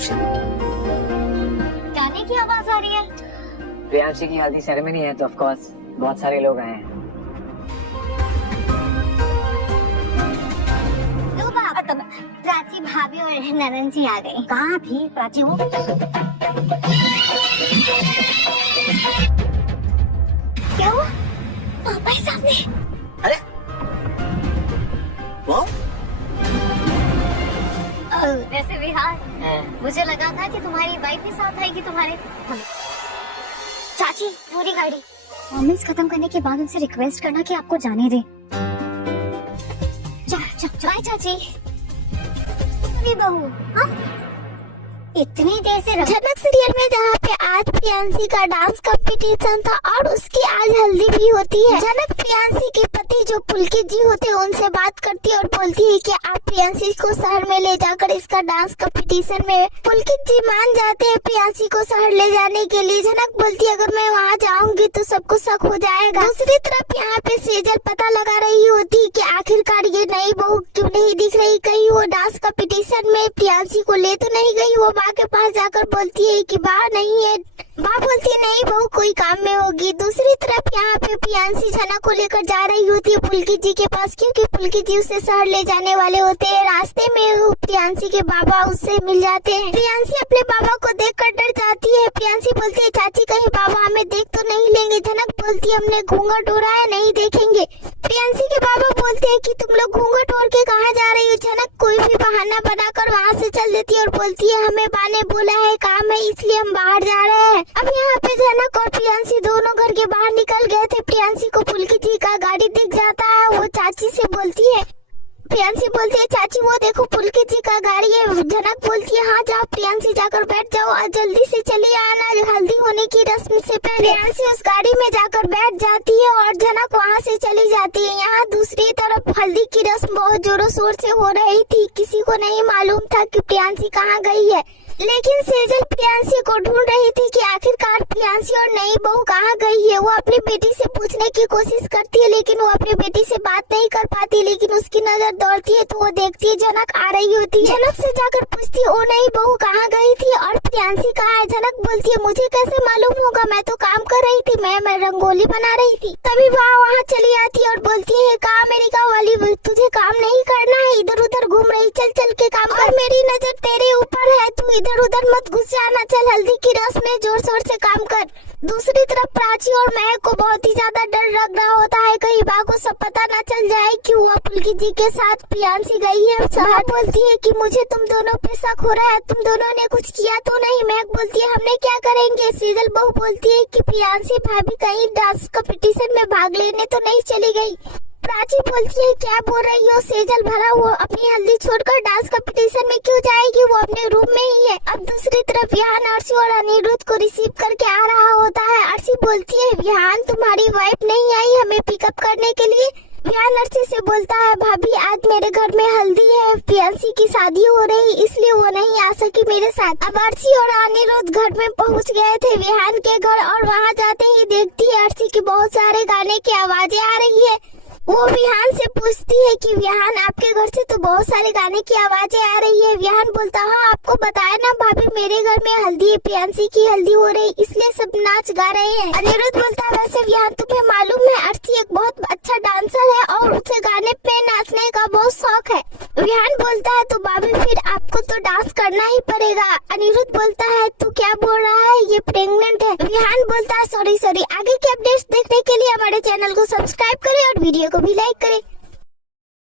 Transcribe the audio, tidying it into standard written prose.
वर्षा। गाने की आवाज आ रही है। प्रियांशी की हल्दी सेरेमनी है तो ऑफ कोर्स बहुत सारे लोग आए हैं। प्राची भाभी और नरन जी आ गए। कहाँ थी प्राची वो? क्या हुआ? पापा ही सामने। अरे वो वैसे भी हाँ, मुझे लगा था कि तुम्हारी वाइफ भी साथ आएगी तुम्हारे। चाची पूरी गाड़ी परफॉर्मेंस खत्म करने के बाद उनसे रिक्वेस्ट करना कि आपको जाने दे। बाय चाची। बहू हाँ? इतनी देर से झनक सीरियल में जहाँ पे आज प्रियांशी का डांस कंपटीशन था और उसकी आज हल्दी भी होती है। झनक प्रियांशी के पति जो पुलकित जी होते हैं उनसे बात करती है और बोलती है कि आप प्रियांशी को शहर में ले जाकर इसका डांस कंपटीशन में। पुलकित जी मान जाते हैं प्रियांशी को शहर ले जाने के लिए। झनक बोलती है अगर मैं वहाँ जाऊंगी तो सबको शक हो जाएगा। दूसरी तरफ यहाँ पे सेजल पता लगा रही होती कि आखिरकार ये नई बहू क्यों नहीं दिख रही, कहीं वो डांस कंपटीशन में प्रियांशी को ले तो नहीं गई। वो माँ के पास जाकर बोलती है कि माँ नहीं है। माँ बोलती है नहीं बहू कोई काम में होगी। दूसरी तरफ यहाँ पे प्रियांशी झनक को लेकर जा रही होती है पुलकित जी के पास, क्योंकि पुलकित जी उसे शहर ले जाने वाले होते हैं। रास्ते में प्रियांशी के बाबा उससे मिल जाते हैं। प्रियांशी अपने बाबा को देखकर डर जाती है। प्रियांशी बोलती है चाची कहीं बाबा हमें देख तो नहीं लेंगे। झनक बोलती है हमने घूंघट ओढ़ा है नहीं देखेंगे। प्रियांशी के बाबा बोलते हैं कि तुम लोग घूंघट ओढ़ के कहाँ जा रही हो। झनक कोई भी बहाना बनाकर वहाँ से चल देती है और बोलती है हमें बा ने बोला है काम है इसलिए हम बाहर जा रहे हैं। अब यहाँ पे झनक और प्रियांशी दोनों घर के बाहर निकल गए थे। प्रियांशी को पुलकित जी का गाड़ी दिख जाता है। वो चाची से बोलती है, प्रियांशी बोलती है चाची वो देखो पुलकित जी का गाड़ी है। झनक बोलती है हाँ जाओ प्रियांशी जाकर बैठ जाओ और जल्दी से चली आना हल्दी होने की रस्म से पहले। प्रियांशी उस गाड़ी में जाकर बैठ जाती है और झनक वहाँ से चली जाती है। यहाँ दूसरी तरफ हल्दी की रस्म बहुत जोरों शोर से हो रही थी। किसी को नहीं मालूम था कि प्रियांशी कहाँ गई है, लेकिन सेजल प्रियांशी को ढूंढ रही थी कि आखिरकार प्रियांशी और नई बहू कहाँ गई है। वो अपनी बेटी से पूछने की कोशिश करती है लेकिन वो अपनी बेटी से बात नहीं कर पाती। लेकिन उसकी नजर दौड़ती है तो वो देखती है झनक आ रही होती है। झनक से जाकर पूछती है ओ नई बहू कहाँ गई थी और प्रियांशी कहाँ है। झनक बोलती है मुझे कैसे मालूम होगा, मैं तो काम कर रही थी, मैं रंगोली बना रही थी। तभी वहाँ चली आती है और बोलती है कहा अमेरिका वाली तुझे काम नहीं करना है, इधर उधर घूम रही, चल चल के काम कर, मेरी नजर तेरे ऊपर है, तू इधर उधर मत घुस जाना, चल हल्दी की रस्म में जोर शोर से काम कर। दूसरी तरफ प्राची और महक को बहुत ही ज्यादा डर लग रहा होता है कहीं बा को सब पता न चल जाए कि वो पुलकित जी के साथ प्रियांशी गई है। सहर बोलती है कि मुझे तुम दोनों पे शक हो रहा है, तुम दोनों ने कुछ किया तो नहीं। महक बोलती है हमने क्या करेंगे। सेजल बहू बोलती है कि प्रियांशी भाभी कहीं डांस कंपटीशन में भाग लेने तो नहीं चली गई। प्राची बोलती है क्या बोल रही हो सेजल, भला वो अपनी हल्दी छोड़कर डांस कंपटीशन में क्यों जाएगी, वो अपने रूम में ही है। अब दूसरी तरफ विहान अर्शी और अनिरुद्ध को रिसीव करके आ रहा होता है। अर्शी बोलती है विहान तुम्हारी वाइफ नहीं आई हमें पिकअप करने के लिए। विहान अर्शी से बोलता है भाभी आज मेरे घर में हल्दी है, प्रियांशी की शादी हो रही इसलिए वो नहीं आ सकी मेरे साथ। अब अर्शी और अनिरुद्ध घर में पहुंच गए थे विहान के घर और वहां जाते ही देखती है अर्शी की बहुत सारे गाने की आवाजें आ रही है। वो विहान से पूछती है कि विहान आपके घर से तो बहुत सारे गाने की आवाजें आ रही है। विहान बोलता हाँ आपको बताया ना भाभी मेरे घर में हल्दी है, प्रियांशी की हल्दी हो रही इसलिए सब नाच गा रहे हैं। अनिरुद्ध बोलता है वैसे विहान तुम्हें मालूम है अर्शी एक बहुत अच्छा डांसर है और उसे गाने पे नाचने का बहुत शौक है। विहान बोलता है तो भाभी फिर आपको तो डांस करना ही पड़ेगा। अनिरुद्ध बोलता है तू क्या बोल रहा है ये प्रेग्नेंट है। विहान बोलता है सॉरी आगे के अपडेट्स देखने के लिए हमारे चैनल को सब्सक्राइब करें और वीडियो को भी लाइक करें।